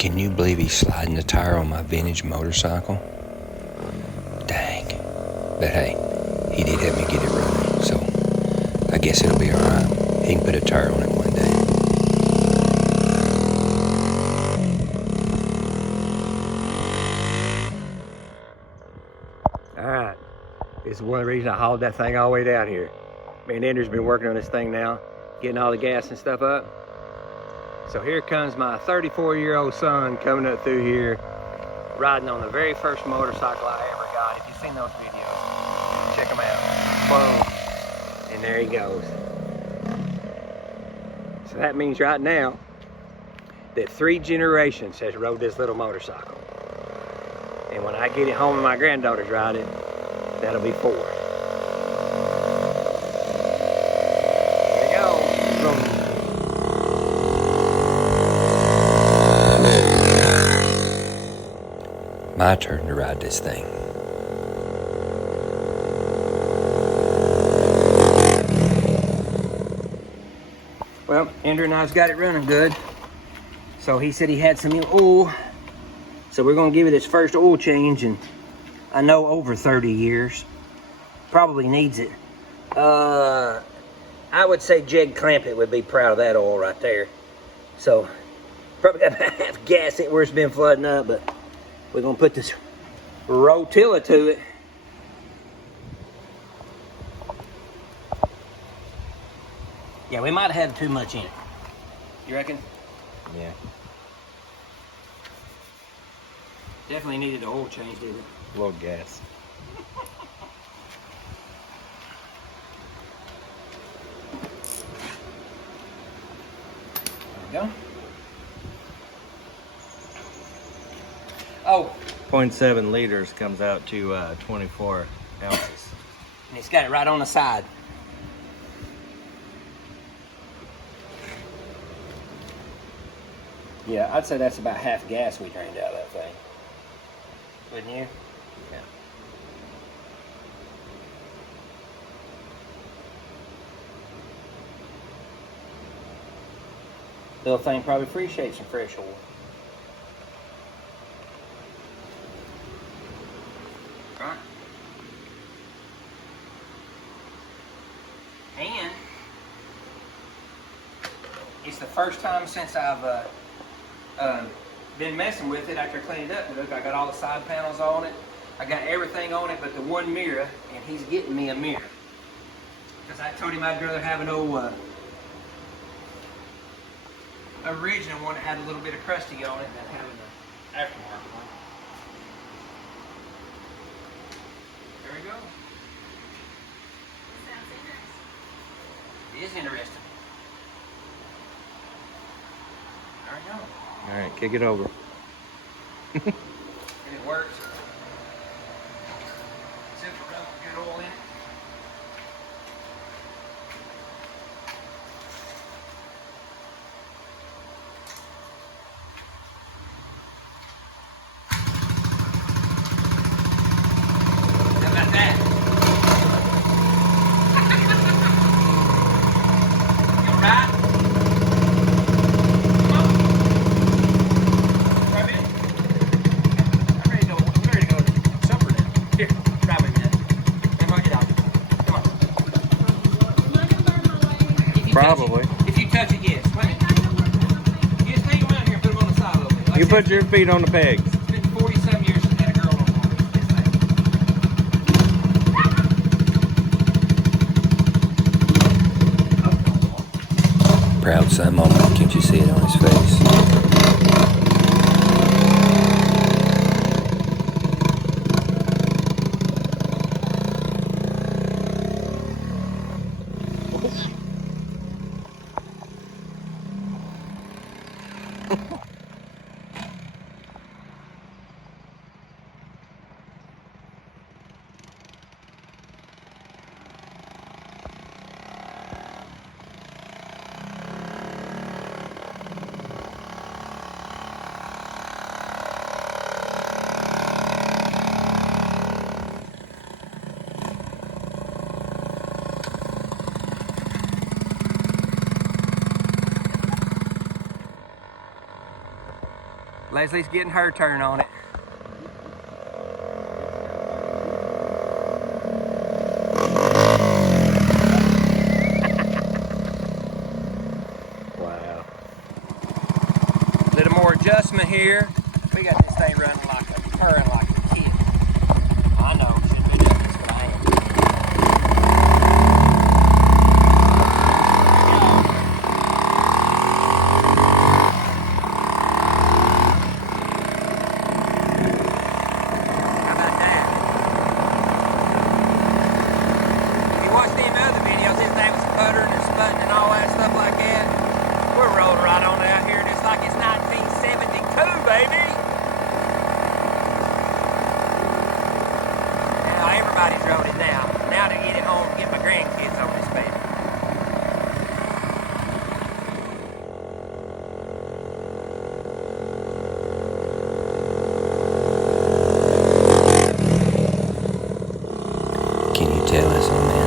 Can you believe he's sliding the tire on my vintage motorcycle? Dang. But hey, he did help me get it running, so I guess it'll be alright. He can put a tire on it one day. Alright, this is one reason I hauled that thing all the way down here. Me and Andrew's been working on this thing now, getting all the gas and stuff up. So here comes my 34-year-old son coming up through here, riding on the very first motorcycle I ever got. If you've seen those videos, check them out. Boom. And there he goes. So that means right now that 3 generations has rode this little motorcycle. And when I get it home and my granddaughters ride it, that'll be 4. There we go. Boom. My turn to ride this thing. Well, Andrew and I's got it running good. So he said he had some new oil. So we're gonna give it its first oil change, and I know over 30 years. Probably needs it. I would say Jed Clampett would be proud of that oil right there. So probably got about half gas it where it's been flooding up, but we're gonna put this rotilla to it. Yeah, we might have had too much in it. You reckon? Yeah. Definitely needed an oil change, didn't it? A little gas. There we go. Oh, 0.7 liters comes out to 24 ounces. and it's got it right on the side. Yeah, I'd say that's about half gas we drained out of that thing. Wouldn't you? Yeah. Little thing probably appreciates some fresh oil. Right. And it's the first time since I've been messing with it after I cleaned it up. Look, I got all the side panels on it. I got everything on it but the one mirror, and he's getting me a mirror. Because I told him I'd rather have an old original one that had a little bit of crusty on it than having the aftermarket one. There we go. Sounds interesting. It is interesting. There we go. All right, kick it over. And it works. Except for good oil in it. How about that? You all right? Come on. Right in. I'm ready to go to supper now. Here, try with me. Let me get out. Come on. If you Probably. touch it, if you touch it, yes. Wait. Just hang around here and put them on the side a little bit. Like You I said, put your feet on the pegs. it's been 40-some years since I had a girl on one. Proud son moment. Can't you see it on his face? Leslie's getting her turn on it. Wow. A little more adjustment here. We got this thing running like a purring like a kid. I know, shouldn't be doing this, but I am. How about that? If you watch them other videos, his name was puttering and sputting and all that stuff like that. We're rolling right on out here, and it's like it's 1972, baby. Now everybody's rode it now. Now to get it home, get my grandkids on this baby. Can you tell us on that?